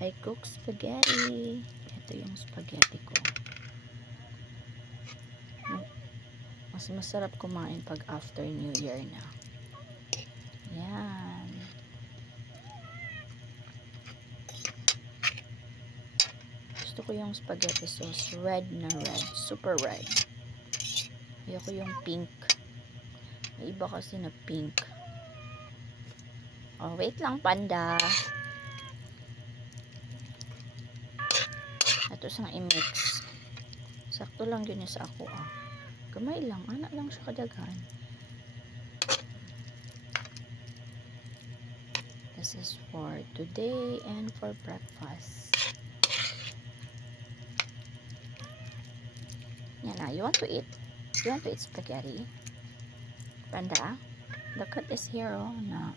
I cook spaghetti. Ito yung spaghetti ko. Mas masarap kumain pag after New Year na. Yan. Gusto ko yung spaghetti sauce. Red na red. Super red. Ayoko yung pink. May iba kasi na pink. Oh, wait lang, panda. Ito sang i-mix. Sakto lang yun sa ako, ah. Gamay lang. Anak lang siya kadagan. This is for today and for breakfast. Yan na. You want to eat? You want to eat spaghetti? Panda? The cut is here, oh. Na.